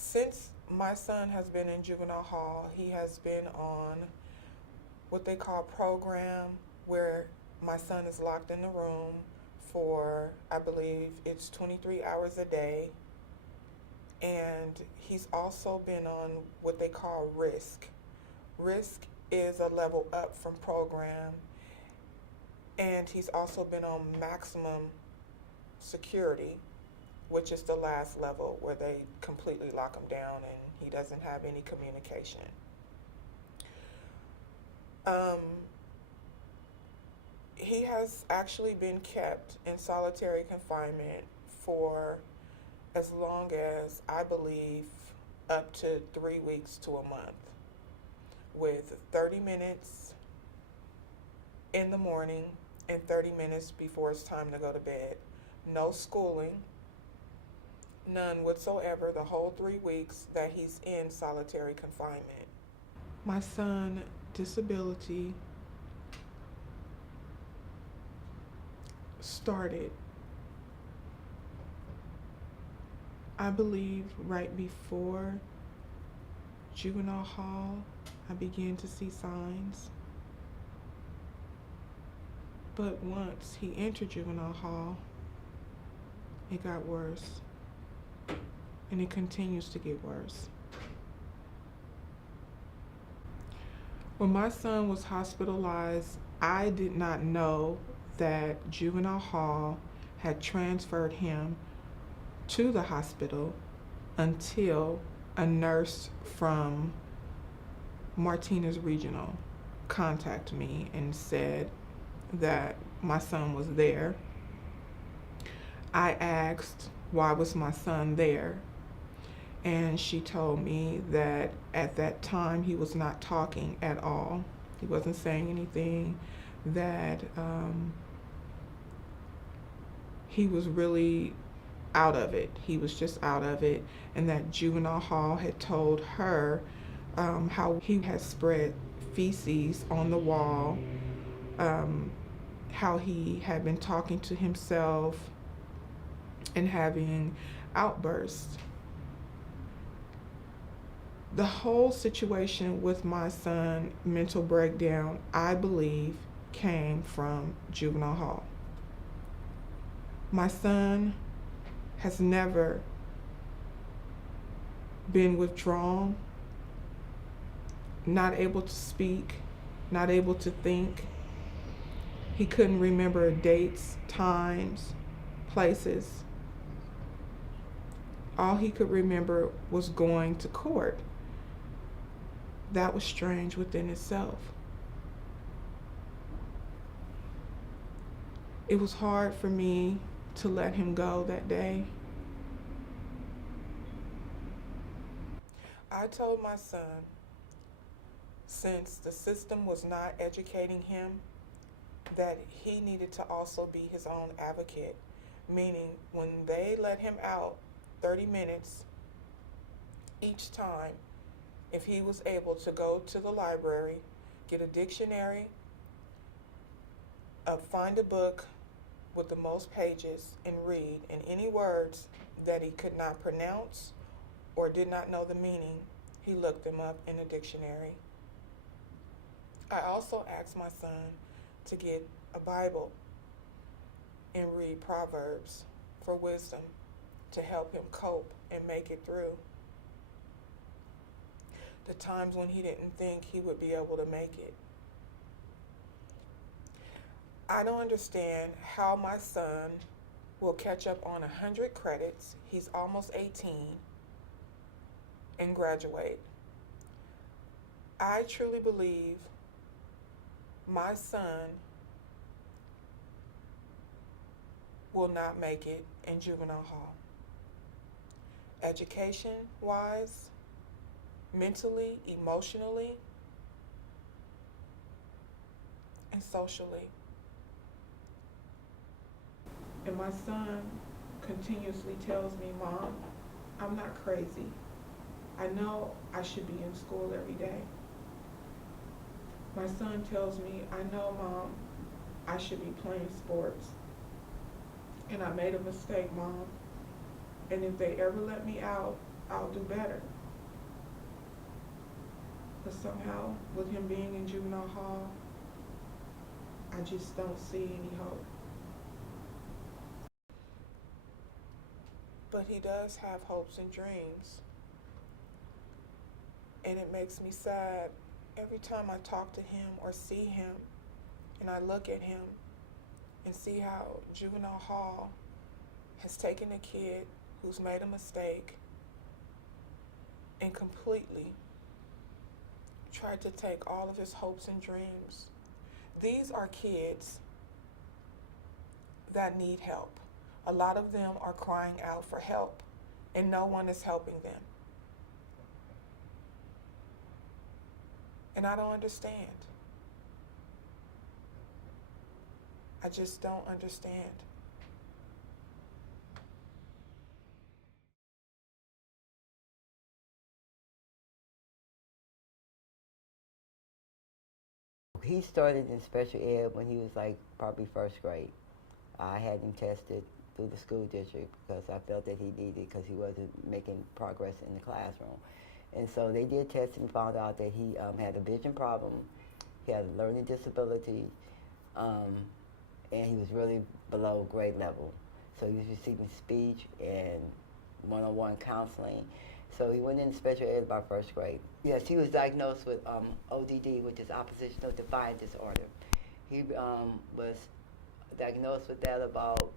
Since my son has been in juvenile hall, he has been on what they call program, where my son is locked in the room for, I believe it's 23 hours a day. And he's also been on what they call risk. Risk is a level up from program, and he's also been on maximum security, which is the last level where they completely lock him down and he doesn't have any communication. He has actually been kept in solitary confinement for as long as, I believe, up to 3 weeks to a month, with 30 minutes in the morning and 30 minutes before it's time to go to bed. No schooling, none whatsoever, the whole 3 weeks that he's in solitary confinement. My son's disability started, I believe, right before juvenile hall. I began to see signs. But once he entered juvenile hall, it got worse. And it continues to get worse. When my son was hospitalized, I did not know that juvenile hall had transferred him to the hospital until a nurse from Martinez Regional contacted me and said that my son was there. I asked, why was my son there? And she told me that at that time he was not talking at all. He wasn't saying anything, that he was really out of it. He was just out of it, and that juvenile hall had told her how he had spread feces on the wall, how he had been talking to himself and having outbursts. The whole situation with my son, mental breakdown, I believe, came from juvenile hall. My son has never been withdrawn, not able to speak, not able to think. He couldn't remember dates, times, places. All he could remember was going to court. That was strange within itself. It was hard for me to let him go that day. I told my son, since the system was not educating him, that he needed to also be his own advocate, meaning when they let him out 30 minutes each time, if he was able to go to the library, get a dictionary, find a book with the most pages and read, and any words that he could not pronounce or did not know the meaning, he looked them up in a dictionary. I also asked my son to get a Bible and read Proverbs for wisdom to help him cope and make it through the times when he didn't think he would be able to make it. I don't understand how my son will catch up on 100 credits, he's almost 18, and graduate. I truly believe my son will not make it in juvenile hall. Education-wise, mentally, emotionally, and socially. And my son continuously tells me, Mom, I'm not crazy. I know I should be in school every day. My son tells me, I know, Mom, I should be playing sports. And I made a mistake, Mom. And if they ever let me out, I'll do better. But somehow, with him being in juvenile hall, I just don't see any hope. But he does have hopes and dreams. And it makes me sad every time I talk to him or see him and I look at him and see how juvenile hall has taken a kid who's made a mistake and completely tried to take all of his hopes and dreams. These are kids that need help. A lot of them are crying out for help, and no one is helping them. And I don't understand. I just don't understand. He started in special ed when he was like probably first grade. I had him tested through the school district because I felt that he needed because he wasn't making progress in the classroom. And so they did tests and found out that he had a vision problem, he had a learning disability, um, and he was really below grade level. So he was receiving speech and one-on-one counseling. So he went into special ed by first grade. Yes, he was diagnosed with ODD, which is oppositional defiant disorder. He was diagnosed with that about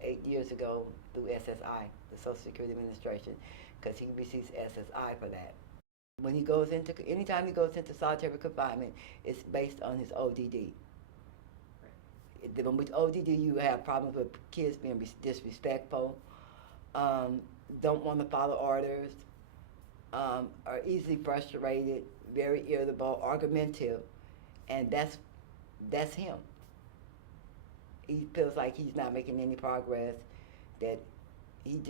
8 years ago through SSI, the Social Security Administration, because he receives SSI for that. When he goes into, anytime he goes into solitary confinement, it's based on his ODD. With ODD, you have problems with kids being disrespectful, don't want to follow orders, are easily frustrated, very irritable, argumentative, and that's him. He feels like he's not making any progress, that he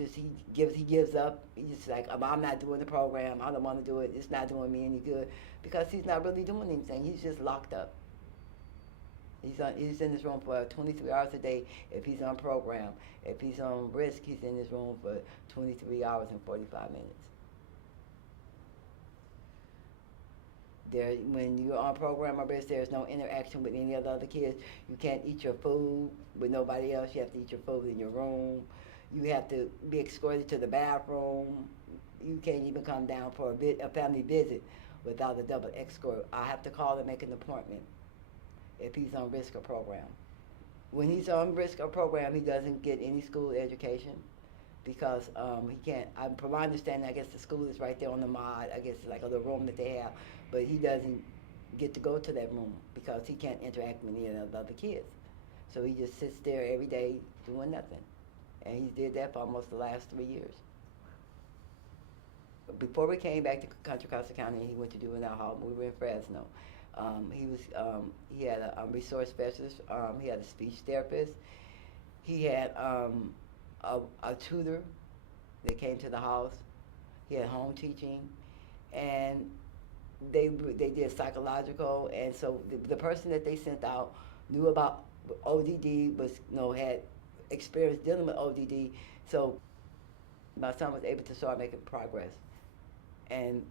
gives up. He's just like, I'm not doing the program, I don't want to do it, it's not doing me any good, because he's not really doing anything, he's just locked up. He's in his room for 23 hours a day if he's on program. If he's on risk, he's in his room for 23 hours and 45 minutes. When you're on program or risk, there's no interaction with any of the other kids. You can't eat your food with nobody else. You have to eat your food in your room. You have to be escorted to the bathroom. You can't even come down for a family visit without a double escort. I have to call and make an appointment if he's on risk or program. When he's on risk or program, he doesn't get any school education because he can't, from my understanding, I guess the school is right there on the mod, I guess it's like a little room that they have, but he doesn't get to go to that room because he can't interact with any of the other kids. So he just sits there every day doing nothing. And he did that for almost the last 3 years. Before we came back to Contra Costa County, he went to juvenile hall. We were in Fresno. He had a resource specialist. He had a speech therapist. He had a tutor that came to the house. He had home teaching, and they did psychological. And so the person that they sent out knew about ODD, had experience dealing with ODD. So my son was able to start making progress, and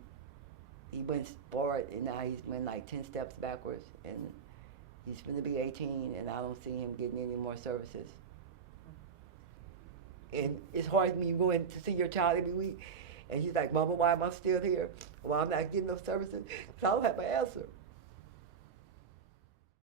he went forward, and now he's been like 10 steps backwards, and he's going to be 18, and I don't see him getting any more services. And it's hard when you go in to see your child every week, and he's like, Mama, why am I still here? Well, I'm not getting no services, because I don't have an answer.